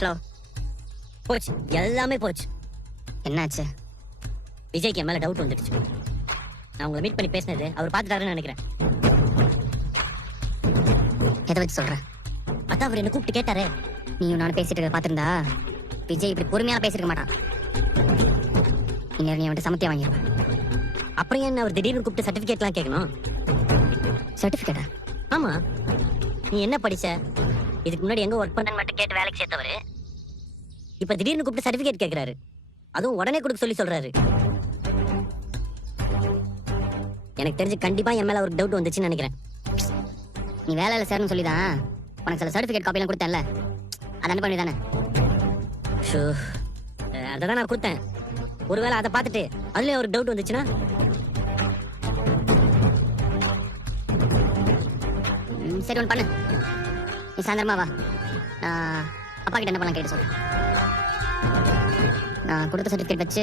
Hello. போச்சு, எல்லாமே போச்சு. என்னாச்சு? விஜய்க்கு என் மேல டவுட் வந்துடுச்சு. நான் உங்களை மீட் பண்ணி பேசினது அவர் பார்த்துட்டாருன்னு நினைக்கிறேன். எதை வச்சு சொல்ற? அதான் அவர் என்ன கூப்பிட்டு கேட்டாரு. நீயும் நானும் பேசிட்டு பார்த்திருந்தா விஜய் இப்படி பொறுமையா பேசிருக்க மாட்டான். நீ வந்துட்டு சமத்தியா வாங்கிருப்ப. அப்புறம் என்ன அவர் திடீர்னு கூப்பிட்டு சர்டிபிகேட்லாம் கேட்கணும்? சர்டிபிகேட்டா? ஆமா. நீ என்ன படிச்ச, இதுக்கு முன்னாடி எங்க ஒர்க் பண்ணன்னு மட்டும் கேட்டு வேலைக்கு சேர்த்தவரு இப்ப திடீர்னு கூப்பிட்டு சர்டிபிகேட் கேட்கிறாரு. அதுவும் உடனே கொடுக்க சொல்லி சொல்றாரு. எனக்கு தெரிஞ்சு கண்டிப்பா என் மேல ஒரு டவுட் வந்துச்சுன்னு நினைக்கிறேன். நீ வேலையில சேரணும்னு சொல்லிதான் உனக்கு சில சர்டிபிகேட் காப்பிலாம் கொடுத்தேன்ல, அதை அனுப்ப வேண்டியதானே? அதான் நான் கொடுத்தேன். ஒருவேளை அதை பார்த்துட்டு அதுலயும் ஒரு டவுட் வந்துச்சுன்னா? சரி, ஒன்று பண்ணு. நீ சாயந்தரமா வா, நான் அப்பா கிட்ட என்ன பண்ணலாம் கேட்டு சொல்றேன். நான் கொடுத்த சர்டிஃபிகேட் வச்சு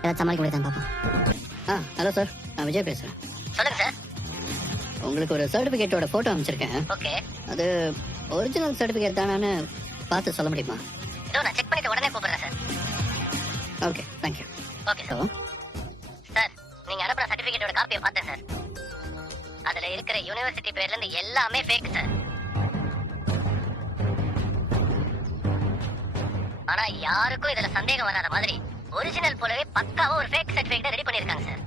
ஏதாவது சமாளிக்க முடியாது பார்ப்போம். ஹலோ சார், நான் விஜய் பேசுகிறேன். சொல்லுங்க சார். உங்களுக்கு ஒரு சர்டிஃபிகேட்டோட ஃபோட்டோ அனுப்பிச்சிருக்கேன். ஓகே. அது ஒரிஜினல் சர்டிஃபிகேட் தானான்னு பார்த்து சொல்ல முடியுமா? இதோ நான் செக் பண்ணிட்டு உடனே கூப்பிடுறேன் sir. Okay, thank you. Okay sir. Sir, நீங்க அனுப்புற சர்டிஃபிகேட்டோட காப்பியை பார்த்தேன் சார். அதுல இருக்கிற யூனிவர்சிட்டி பேர்ல இருந்து எல்லாமே ஃபேக் சார். ஆனா யாருக்கும் இதுல சந்தேகம் வராத மாதிரி ஒரிஜினல் போலவே பக்காவா ஒரு ஃபேக் சர்டிஃபிகேட் ரெடி பண்ணிருக்காங்க சார்.